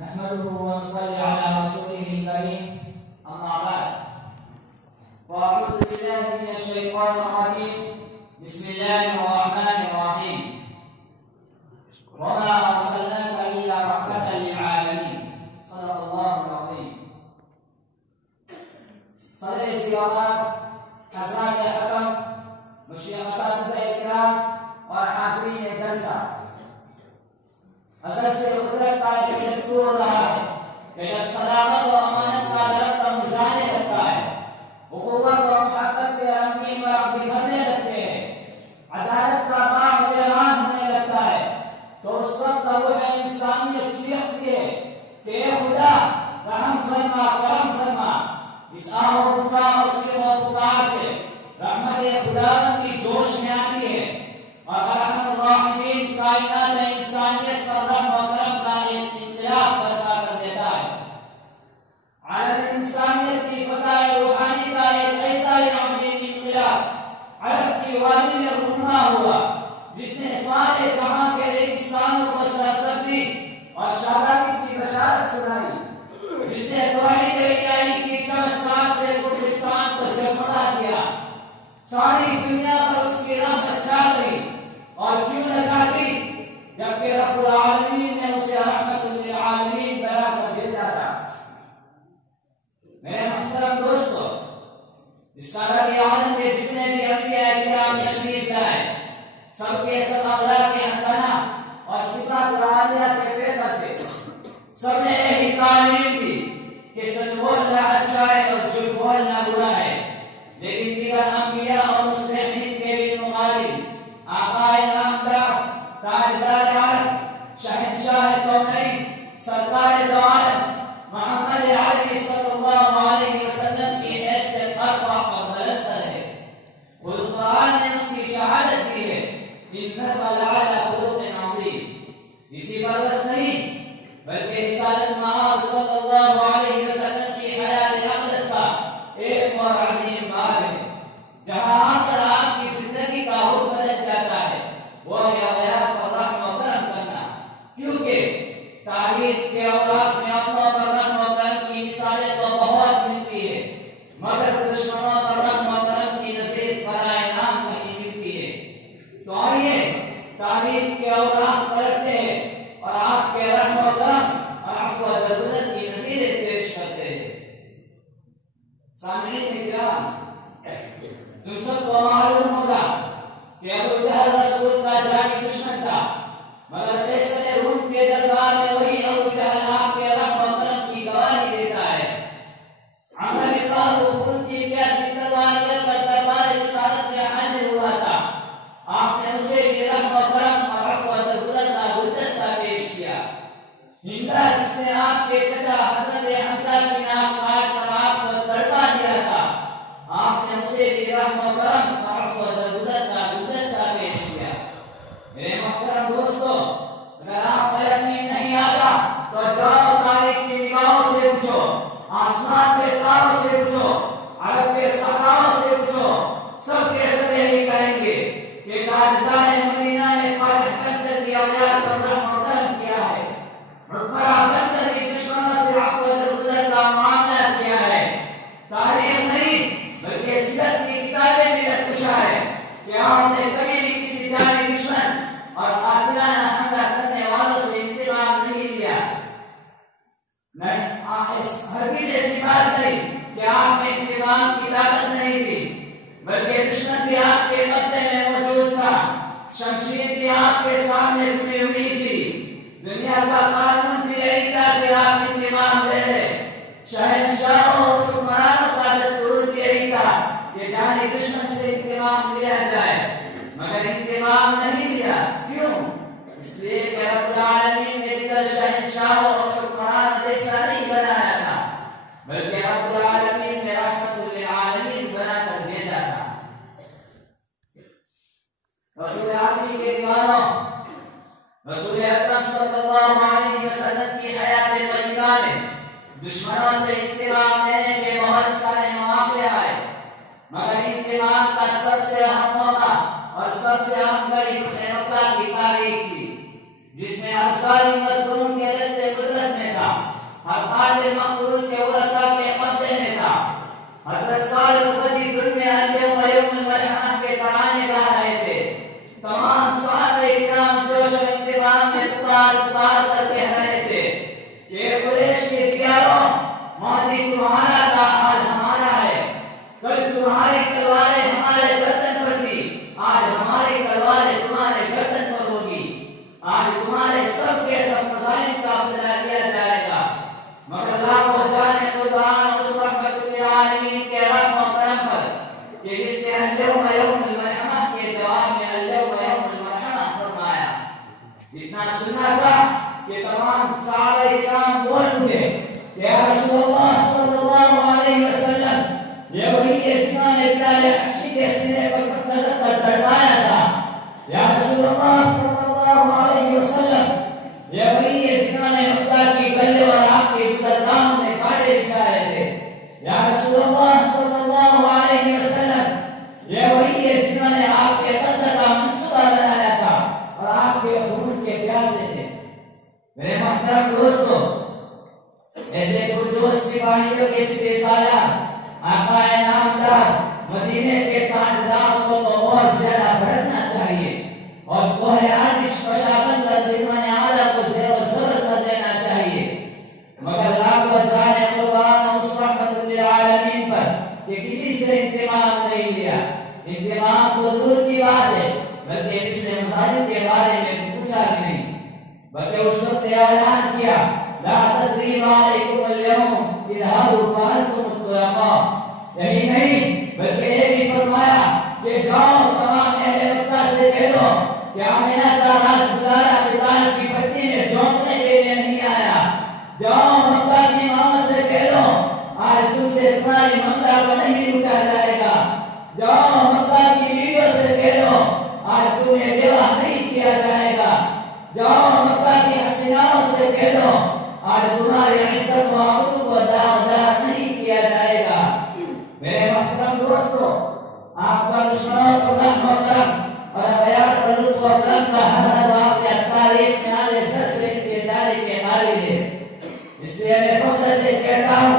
نحمده ونصلي على رسوله الكريم أما بعد وأعوذ بالله من الشيطان الرجيم بسم الله الرحمن الرحيم وما أرسلناك إلا رحمة للعالمين صدق الله العظيم. صدر سيارات حضرات الحكم مشيخ اساتذہ اکرام اور حاضرین جلسہ، اصل سے قدرت کا ایک دستور رہا ہے کہ جب صداقت و امانت کا درخت مرجھانے لگتا ہے، اخوت و محبت کے رنگین برق بکھرنے لگتے ہیں، عدالت کا باغ ویران ہونے لگتا ہے، تو اس وقت روح انسانیت چیختی ہے کہ اے خدا رحم فرما، کرم فرما. اس آہ و بکا اور چیخ و پکار سے رحمت خداوند کی جوش میں آتی ہے اور ارحم الراحمین کائنات انسانیت پر رحم و کرم کا ایک انقلاب برپا کر دیتا ہے. عالم انسانیت کی فضائے روحانی کا ایک ایسا ہی عظیم انقلاب عرب کی وادی میں رونما ہوا جس نے سارے جہاں کے ریگستانوں کو سرسبزی اور شادابی کی بشارت سنائی، جس نے توحید الہی کی چمتکار سے کفرستان کو جگمگا دیا. ساری دنیا پر اس کی رحمت چھا گئی، اور کیوں نہ چاہتی جبکہ رب العالمین نے اسے رحمت للعالمین بنا کر بھیجا تھا. میرے محترم دوستو، اس قدر کے عالم کے جتنے بھی انبیاء کرام تشریف لائے، سب کے سب اخلاق حسنہ اور صفات عالیہ کے پیکر تھے. سب نے یہی تعلیم دی کہ سچ بولنا اچھا ہے اور جھوٹ بولنا برا ہے. لیکن دیگر انبیاء اور مصلحین کے بالمقابل آقا نامدار، تاجدار عالم، شہنشاہ کونین، سرکار دو عالم محمد عربی صلی اللہ علیہ وسلم کی حیثیت مرفوع اور بلند ہے. خود قرآن نے اس کی شہادت دی ہے انک لعلی خلق عظیم. اسی پر بس نہیں بلکہ رسالت مآب صلی اللہ علیہ وسلم کی حیات اقدس کا ایک اور عظیم باب ہے جہاں آ کر آپ کی زندگی کا حکم بدل جاتا ہے، وہ ہے غیرت پر رحم و کرم کرنا. کیونکہ تاریخ کے اوراق میں اپنوں پر رحم و کرم کی مثالیں تو بہت ملتی ہے، مگر دشمنوں پر رحم و کرم کی نظیر برائے نام نہیں ملتی ہے. تو آئیے تاریخ کے اوراق پلٹتے ہیں اور آپ کے رحم و کرم اور عفو و درگزر کی نظیریں پیش کرتے ہیں. سامعین کرام، تم سب کو معلوم ہوگا کہ ابو جہل رسول کا جانی دشمن تھا، مگر قیصر روم کے دربار میں وہی ابو جہل آپ کے رحم و کرم کی گواہی دیتا ہے. عمر بن فاروق خون کی پیاسی تلوار لے کر دربار رسالت میں حاضر ہوا تھا. آپ نے اسے بھی رحم و کرم اور عفو و درگزر کا گلدستہ پیش کیا. ہندا جس نے آپ کے چچا حضرت حمزہ کی ناک کاٹ کر آپ کو تڑپا دیا تھا، آپ نے اسے بھی رحم و کرم اور عفو و درگزر کا گلدستہ پیش کیا. میرے محترم دوستو، اگر آپ پر یقین نہیں آتا تو جاؤ تاریخ کی نگاہوں سے پوچھو، آسمان کے تاروں سے پوچھو، عرب کے صحراؤں سے پوچھو، سب کے سب یہی کہیں گے کہ تاجدار مدینہ نے فاتح بنکر کی اولاد پر رحم و کرم کیا ہے، حکمراں بن کر بھی دشمنوں سے عفو و درگزر کا معاملہ کیا ہے. تاریخ نہیں بلکہ سیرت کی کتابیں بھی نقشہ ہے کہ آپ نے کبھی بھی کسی جانی دشمن اور قاتلانہ حملہ کرنے والوں سے انتقام نہیں لیا. ہرگز ایسی بات نہیں کہ آپ نے انتقام کی طاقت نہیں دی، بلکہ دشمن بھی آپ کے قبضے میں موجود تھا، شمشیر بھی آپ کے سامنے کھلی ہوئی تھی. دنیا کا قانون بھی یہی تھا کہ آپ انتقام لے لیں. شہنشاہوں اور حکمرانوں کا دستور بھی یہی تھا کہ جانی دشمن سے انتقام لیا جائے، مگر انتقام نہیں لیا. کیوں؟ اس لیے کہ رب العالمین نے دیگر شہنشاہوں اور حکمرانوں جیسا نہیں بنایا تھا، بلکہ رب العالمین نے رحمت للعالمین بنا کر بھیجا تھا. رسول عالمی کے دیوانوں، رسول اکرم صلی اللہ علیہ وسلم کی حیات طیبہ میں دشمنوں سے انتقام لینے کے بہت سارے مواقع آئے، مگر انتقام کا سب سے اہم موقع اور سب سے اہم گھڑی خیبر کی تاریخ تھی، جس میں ہر سال مظلوم کے رستے قدرت میں تھا. مقتول کے ورثاء کے قبضے میں تھا۔ حضرت صالح الخدری دن میں اليوم یوم الملحمہ کے ترانے گا رہے تھے۔ تمام صحابہ کرام جوش و انتقام میں پکار کر کہہ رہے تھے کہ قریش کے دیاروں، ماضی تمہارا تھا، آج ہمارا ہے۔ کل تمہاری تلواریں ہمارے گردن پر تھی، آج ہماری تلواریں تمہارے گردن پر ہوگی۔ آج تمہارے سب کے سب مظالم کا بدلہ لیا جائے گا۔ مگر لاکھوں جانے قربان اس رحمت للعالمین کے رحم و کرم پر کہ جس نے اليوم یوم الملحمہ کے جواب میں اليوم یوم الملحمہ فرمایا۔ اتنا سننا تھا کہ تمام صحابہ کرام بول اٹھے کہ یا رسول اللہ صلی اللہ علیہ وسلم، یہ وہی ہے جنہوں نے بلال حبشی کے سینے پر پتھر رکھ کر ڈروایا تھا۔ یا رسول اللہ صلی اللہ علیہ وسلم، یہ وہی ہے جنہوں نے مکہ کی گلے اور آپ کے گزرگاہوں میں کانٹے بچھائے تھے۔ یا رسول اللہ صلی اللہ علیہ وسلم، یہ وہی ہے جنہوں نے آپ کے قتل کا منصوبہ بنایا تھا اور آپ کے خون کے پیاسے تھے۔ میرے محترم دوستو، ایسے پرجوش سپاہیوں کے سپہ سالار، آقا نامدار، مدینے کے تاجدار کو تو بہت زیادہ بڑھنا چاہیے اور کوہ آتش فشا بن کر دشمن اعلیٰ کو زیر و زبر کر دینا چاہیے۔ مگر لاکھوں جانے قربان اس رحمت للعالمین پر کہ کسی سے انتقام نہیں لیا۔ انتقام تو دور کی بات ہے، بلکہ پچھلے مظالم کے بارے میں پوچھا بھی نہیں، بلکہ اس وقت اعلان کیا لا تثریب علیکم اليوم اذهبوا فانتم الطلقاء۔ یہی نہیں بلکہ یہ بھی فرمایا کہ جاؤ تمام اہل مکہ سے کہہ دو کہ آمنہ کا راج دلارا قتال کی پٹی میں جھونکنے کے لیے نہیں آیا۔ جاؤ مکہ کی ماما سے کہہ دو آج تم سے تمہاری ممتا کو نہیں لوٹا جائے گا۔ جاؤ مکہ کی بیویوں سے کہہ دو آج تمہیں بیوہ نہیں کیا جائے گا۔ جاؤ مکہ کی حسیناؤں سے کہہ دو آج تمہاری عزت و عروج کو داغدار نہیں کیا جائے گا۔ میرے محترم دوستو، آپ کا دشمنوں کو رحم و کرم اور خیال پر لطف و کرم کا ہر واقعہ تاریخ میں آنے سر سے کے جانے کے قابل ہے۔ اس لیے میں فخر سے کہتا ہوں